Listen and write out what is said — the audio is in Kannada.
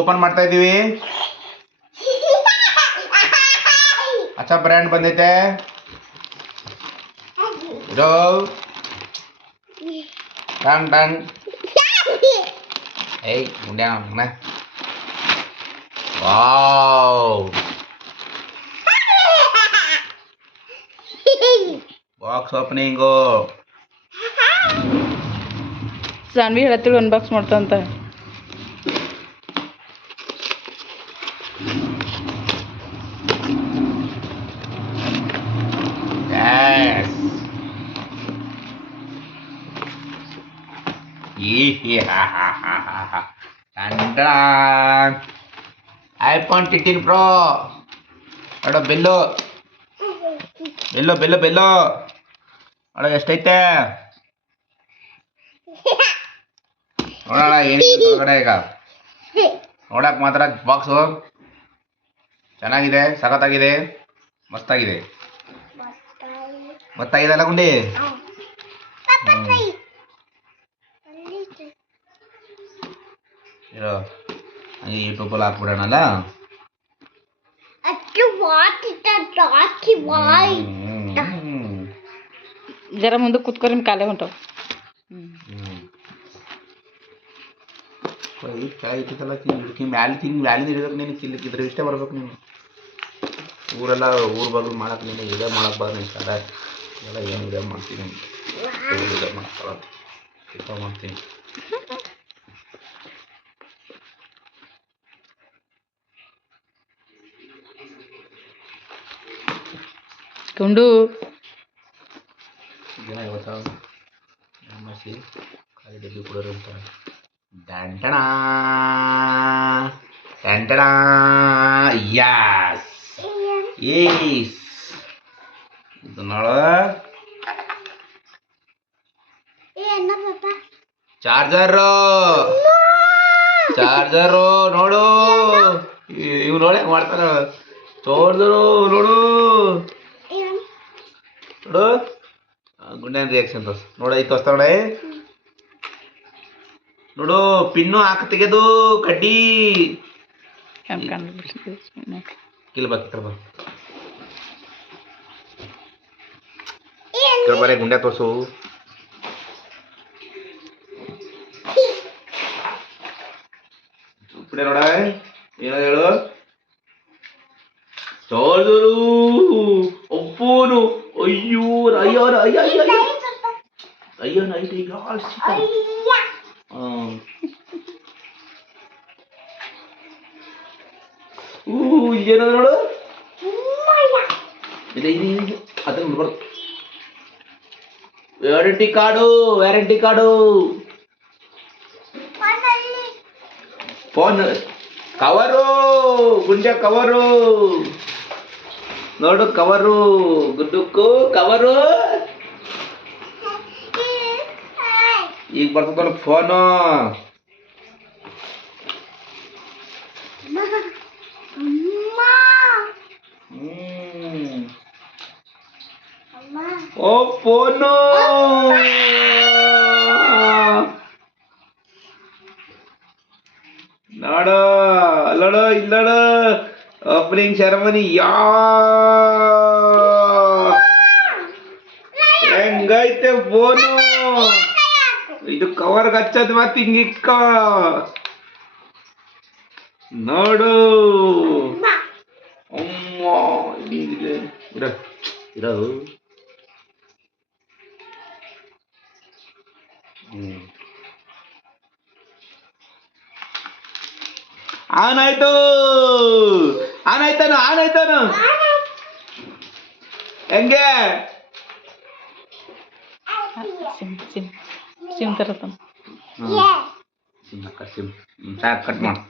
ಓಪನ್ ಮಾಡ್ತಾ ಇದೀವಿ. ಅಚ್ಚಾ ಬ್ರ್ಯಾಂಡ್ ಬಂದೈತೆ ಇದು. ಟಂಗ್ ಟಂಗ್ ಏಯ್ ಮುಂಡ್ಯಾ ವಾವ್ ಬಾಕ್ಸ್ ಓಪನಿಂಗು. ಸಾನ್ವಿ ಹೇಳತ್ತಿಳು ಅನ್ಬಾಕ್ಸ್ ಮಾಡ್ತಂತ. iPhone 13 Pro ನೋಡು ಬಿಲ್ಲು ಬಿಲ್ಲು ಬಿಲ್ಲು ಬಿಲ್ಲು ನೋಡು ಎಷ್ಟೈತೆ ನೋಡೋಣ ಏನಿದೆ ಒಳಗಡೆ. ಈಗ ನೋಡಕ್ ಮಾತ್ರ ಬಾಕ್ಸು ಚೆನ್ನಾಗಿದೆ, ಸಖತ್ತಾಗಿದೆ, ಮಸ್ತಾಗಿದೆ. ಮಸ್ತಾಗಿದೆ ಅಲ್ಲ ಗುಂಡಿ? ಇರೋ ಹಂಗೆ ಯೂಟ್ಯೂಬಲ್ಲಿ ಹಾಕ್ಬಿಡೋಣಲ್ಲ. ಜರ ಮುಂದೆ ಕೂತ್ಕೊರಿ ಕಾಲೇ ಹೊಂಟವು. ಇಟ್ಟಿತ್ತಲ್ಲ ಮ್ಯಾಲೆ ಮ್ಯಾಲಿಂದ ಇಡಬೇಕು. ನೀನು ಇದ್ರ ಇಷ್ಟೇ ಬರ್ಬೇಕು. ನೀನು ಊರೆಲ್ಲ ಊರು ಬಾಗಿಲು ಮಾಡಕ್ಕೆ ನೀನು ಇದೇ ಮಾಡಕ್ಕೆ ಬರೋದು. ನೀನು ಸ್ಟಾರ್ಟ್ ಆಯ್ತು ಎಲ್ಲ ಏನು ಇದೇ ಮಾಡ್ತೀನಿ, ಇದೇ ಮಾಡ್ಕೊಳ್ಳೋದು ಚಿಕ್ಕ ಮಾಡ್ತೀನಿ. ಗುಂಡು ಜನ ಇವತ್ತು ನಮ್ಮಸಿ ಖಾಲಿ ಡಬ್ಬಿ ಕೊಡೋರು ಅಂತಾರೆ. ಡ್ಯಾಂಟಣ ಡ್ಯಾಂಟಣ ಯಾಸ್ ಈಸ್ ಇದು ನೋಡು ಚಾರ್ಜರು ಚಾರ್ಜರು ನೋಡು. ಇವ್ ನೋಡಕ್ ಮಾಡ್ತಾರ ಚಾರ್ಜರು ನೋಡು ನೋಡು. ಗುಂಡ್ಯಾನ ರಿಯಾಕ್ಷನ್ ತೋರ್ಸು ನೋಡ. ಈಗ ತೋರಿಸ್ತಾ ನೋಡ ನೋಡು. ಪಿನ್ನು ಹಾಕ ತೆಗೆದು ಕಡ್ಡಿ ಬರೇ ಗುಂಡ್ಯಾ ತೋರ್ಸು. ಇಪ್ಪಡೆ ನೋಡ ಏನೋ ಹೇಳು. ಚಾರ್ಜರು ಒಪ್ಪೋನು ಅಯ್ಯೋ ಅಯ್ಯೋ ಅಯ್ಯೋ ಅಯ್ಯೋ ಅಯ್ಯೋ ನೈಟ್ ಈಗ ಇಲ್ಲೇನೋ ನೋಡು. ಇಲ್ಲ ಇದು ಅದನ್ನ ಬರ್ತು. ವ್ಯಾರಂಟಿ ಕಾರ್ಡು ಫೋನ್ ಕವರು ಗುಂಡ್ಯ ಕವರು ನೋಡು. ಕವರು ಗುಡ್ಡಕ್ಕೂ ಕವರು ಈಗ ಬರ್ತದಲ್ಲ ಫೋನು. ಓ ಫೋನು ನೋಡು ಅಲ್ಲೋಡು ಇಲ್ಲೋಡು. ಓಪನಿಂಗ್ ಸೆರೆಮನಿ ಯಾ ಹೆಂಗೈತೆ ಫೋನು. ಇದು ಕವರ್ಗೆ ಹಚ್ಚೋದು ಮತ್ತೆ ಹಿಂಗಿಕ್ಕ ನೋಡು. ಅಮ್ಮ ಹೀಗಿದೆ ಇರೋದು. ಆನಾಯ್ತು ಆನಾಯ್ತಾನು ಹೆಂಗೆ ಸಿಮ್ ತರ ಸಿಮ್ ಕಟ್ ಮಾಡು.